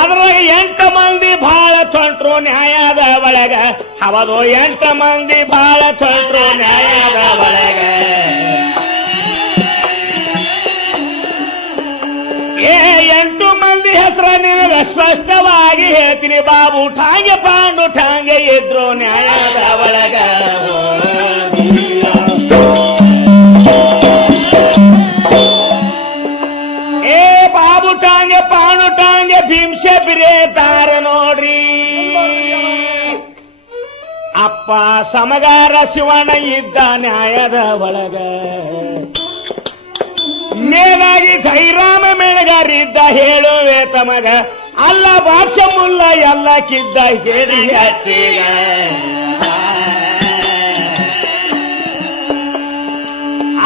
ಅದ್ರಾಗ 8 ಮಂದಿ ಬಾಳ ತೊಂಟ್ರು ನ್ಯಾಯದ ಒಳಗ. ಹೌದು 8 ಮಂದಿ ಬಾಳ ತೊಂಟ್ರು ನ್ಯಾಯದ ಒಳಗ. 8 ಮಂದಿ ಹೆಸರ ನಿನಗ ಸ್ಪಷ್ಟವಾಗಿ ಹೇಳ್ತೀನಿ ಬಾಬು. ಠಾಂಗೆ ಪಾಂಡು ಠಾಂಗೆ ಇದ್ರು ನ್ಯಾಯದ ಒಳಗ. ಬಾಬು ಠಾಂಗೆ ಪಾಂಡು ಠಾಂಗೆ ಭೀಮಸೆ ಬಿರೇತಾರ ನೋಡ್ರಿ. ಅಪ್ಪ ಸಮಗಾರ ಶಿವಣ್ಣ ಇದ್ದ ನ್ಯಾಯದ ಒಳಗ. ಮೇಲಾಗಿ ಸೈರಾಮ ಮೆಣಗಾರಿದ್ದ ಹೇಳುವೆ ತಮಗ. ಅಲ್ಲ ಬಾಕ್ಷ ಮುಲ್ಲ ಎಲ್ಲ ಕಿದ್ದ ಹೇಳಿ ಹಚ್ಚಿಗ.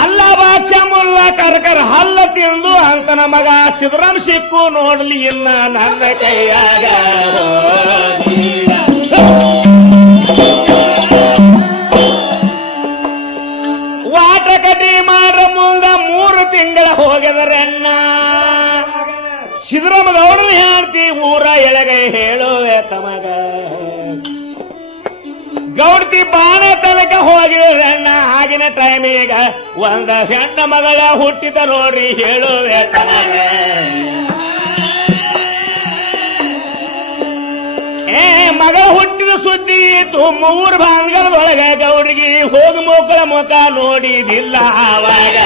ಅಲ್ಲ ಬಾಕ್ಷ ಮುಲ್ಲ ಕರ್ಕರ್ ಹಲ್ಲ ತಿಂದು ಅಂತನ ಮಗ ಸಿದ್ದರಾಮ ಸಿಕ್ಕು ನೋಡ್ಲಿ ಇನ್ನ ನನ್ನ ಕೈಯಾಗ. ವಾಟ ಕಟಿ ಮಾರ ಮುಂದ 3 ತಿಂಗಳ ಹೋಗದರಣ್ಣ. ಸಿದ್ದರಾಮ ಗೌಡನ ಹೇಳ್ತಿ ಊರ ಎಳಗೈ ಹೇಳುವೆ ತಮಗ. ಗೌಡ್ತಿ ಬಾಣ ತನಕ ಹೋಗಿದ್ರಣ್ಣ. ಆಗಿನ ಟೈಮಿಗ ಒಂದ ಹೆಣ್ಣ ಮಗಳ ಹುಟ್ಟಿದ ನೋಡ್ರಿ ಹೇಳುವೆ ತಮಗ. ಮಗ ಹುಟ್ಟಿದ ಸುದ್ದಿ ಇತ್ತು 3 ಭಾಂಗಲದೊಳಗ. ಗೌಡಿಗೆ ಹೋಗಿ ಮಕ್ಕಳ ಮುಖ ನೋಡಿದಿಲ್ಲ ಆವಾಗ.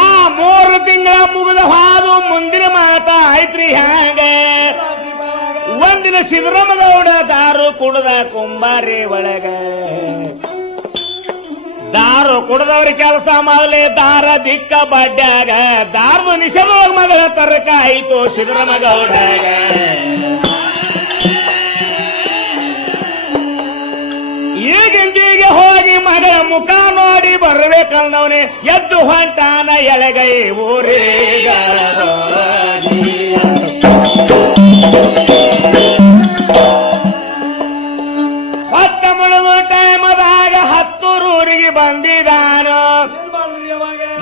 ಆ 3 ತಿಂಗಳ ಮುಗಿದ ಹಾದು ಮುಂದಿನ ಮಾತ ಆಯ್ತ್ರಿ ಹ್ಯಾಂಗ. ಒಂದಿನ ಸಿದ್ದರಾಮ ಗೌಡ ದಾರು ಕುಡದ ಕುಂಬಾರಿ ಒಳಗ. ದಾರು ಕುಡದವ್ರ ಕೆಲಸ ಮಾಡಲಿ ದಾರ ದಿಕ್ಕ ಬಡ್ಡ್ಯಾಗ. ದಾರ್ಮ ನಿಷೇಧವಾಗ ಮಗಳ ತರಕ ಆಯ್ತು ಸಿದ್ದರಾಮ ಗೌಡಾಗ. ಈಗಿಂದೀಗೆ ಹೋಗಿ ಮಗಳ ಮುಖ ನೋಡಿ ಬರ್ಬೇಕಂದವನೇ ಎದ್ದು ಹೊಂಟಾನ ಎಳಗೈ ಊರೀಗ. ಹೊತ್ತ ಮುಳುಗು ಟೈಮದಾಗ 10 ಊರಿಗೆ ಬಂದಿದಾನ.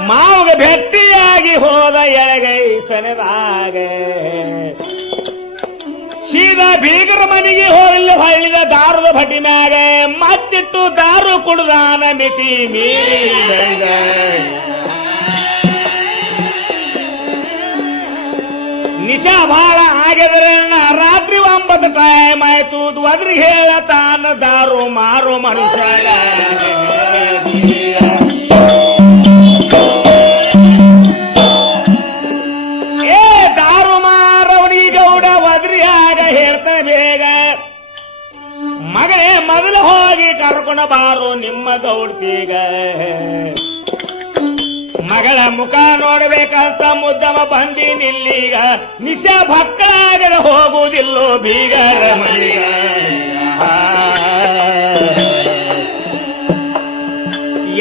ಮಾವಗ ಭೆಟ್ಟಿಯಾಗಿ ಹೋದ ಎಳಗೈ ಸನದಾಗ. ಸೀದಾ ಬೀಗರ ಮನೆಗೆ ಹೋಗಲ್ಲ ಹೊಳ್ಳಿದ ದಾರದ ಭಟಿ ಮ್ಯಾಗ. ಮತ್ತಿಟ್ಟು ದಾರು ಕುಡ್ದಾನ ಮಿತಿ ಮೀರಿದ. ನಿಶಾ ಬಾಳ ಆಗ್ಯದ್ರಣ್ಣ. ರಾತ್ರಿ 9 ಟೈಮ್ ಆಯ್ತು. ಒದ್ರಿಗೆ ಹೇಳತಾನ ದಾರು ಮಾರು ಮನುಷ್ಯ. ದಾರು ಮಾರವನಿಗೆ ಗೌಡ ಒದ್ರಿಯಾಗ ಹೇಳ್ತಾನೆ ಬೇಗ. ಮಗಳೇ ಮೊದಲು ಹೋಗಿ ಕರ್ಕೊಂಡ ಬಾರು ನಿಮ್ಮ ಗೌಡ್ತೀಗ. ಮಗಳ ಮುಖ ನೋಡ್ಬೇಕಂತ ಮುದ್ದಮ ಬಂದಿ ನಿಲ್ಲೀಗ. ನಿಶ ಭಕ್ಕಳಾಗದ ಹೋಗುವುದಿಲ್ಲೋ ಬೀಗರ ಮನೆಗ.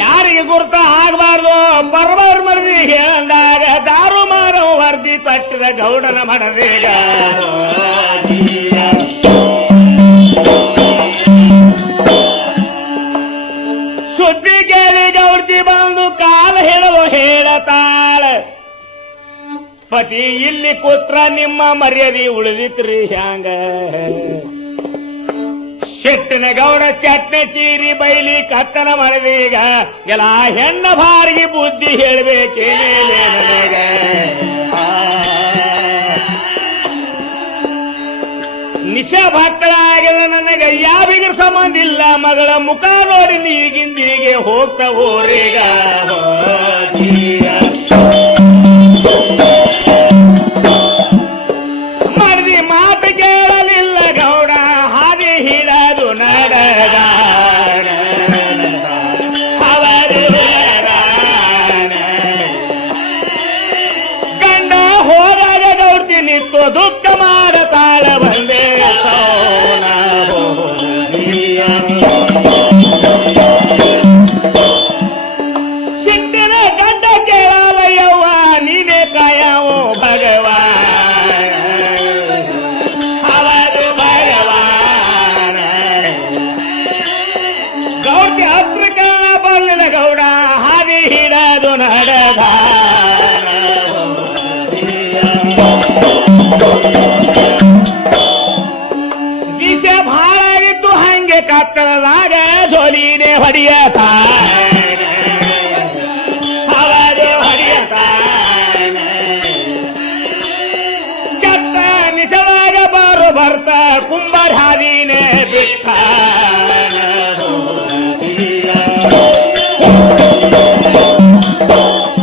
ಯಾರಿಗೆ ಗುರ್ತ ಆಗಬಾರ್ದು ಬರಬಾರ ಮರದಿ ಹೇಳಂದಾಗ ದಾರು ಮಾರೋ ವರದಿ ತಟ್ಟಿದ ಗೌಡನ ಮನದೇಗ. ಸುದ್ದಿ ಕೇಳಿ ಗೌಡ್ತಿ ಬಂದು ಕಾಲ ಹೇಳಲು ಹೇಳತಾಳ. ಪತಿ ಇಲ್ಲಿ ಕೂತ್ರ ನಿಮ್ಮ ಮರ್ಯಾದೆ ಉಳಿದಿತ್ರಿ ಹ್ಯಾಂಗ. ಶೆಟ್ಟಿನ ಗೌಡ ಚಟ್ನೆ ಚೀರಿ ಬೈಲಿ ಕತ್ತನ ಮರದೀಗ. ಎಲ್ಲ ಹೆಣ್ಣ ಬಾರಿಗೆ ಬುದ್ಧಿ ಹೇಳಬೇಕೇನೇ ನನಗ. ನಿಶ ಭಕ್ತಳಾಗಿದೆ ನನಗೆ ಯಾವಿಗ ಸಂಬಂಧ ಇಲ್ಲ. ಮಗಳ ಮುಖ ನೋಡಿ ನೀಗಿಂದೀಗೆ ಹೋಗ್ತಾ ಹೋರೀಗ. ಮರದಿ ಮಾತು ಕೇಳಲಿಲ್ಲ ಗೌಡ. ಹಾದಿ ಹಿಡದು ನಡೆದ. ಗಂಡ ಹೋದಾಗ ಗೌಡ್ತಿ ನಿಂತು ದುಃಖ ಮಾಡತಾಳ ಬಂದೆ. ಸಿಟ್ಟಿನ ಗಡ್ಡ ಕೇಳಲಯ್ಯವ್ವ ನೀನೇ ಕಾಯವು ಭಗವಾನ. ಅವರು ಭಗವಾನ. ಗೌಡ್ತಿ ಹತ್ರ ಕಾಣ ಬರಲಿಲ್ಲ ಗೌಡ. ಹಾದಿ ಹಿಡದು ನಡೆದ ವಿಷ ಭಾಳ ಆಗಿದ್ದು ಹಂಗೆ ಕತ್ತಲದಾಗ ಜೋಲಿನೇ ಹೊಡಿಯತ ಕೆಟ್ಟ ನಿಶವಾಗ ಬಾರು ಬರ್ತ ಕುಂಬಾರ ಹಾದಿನೇ ಬಿಟ್ಟ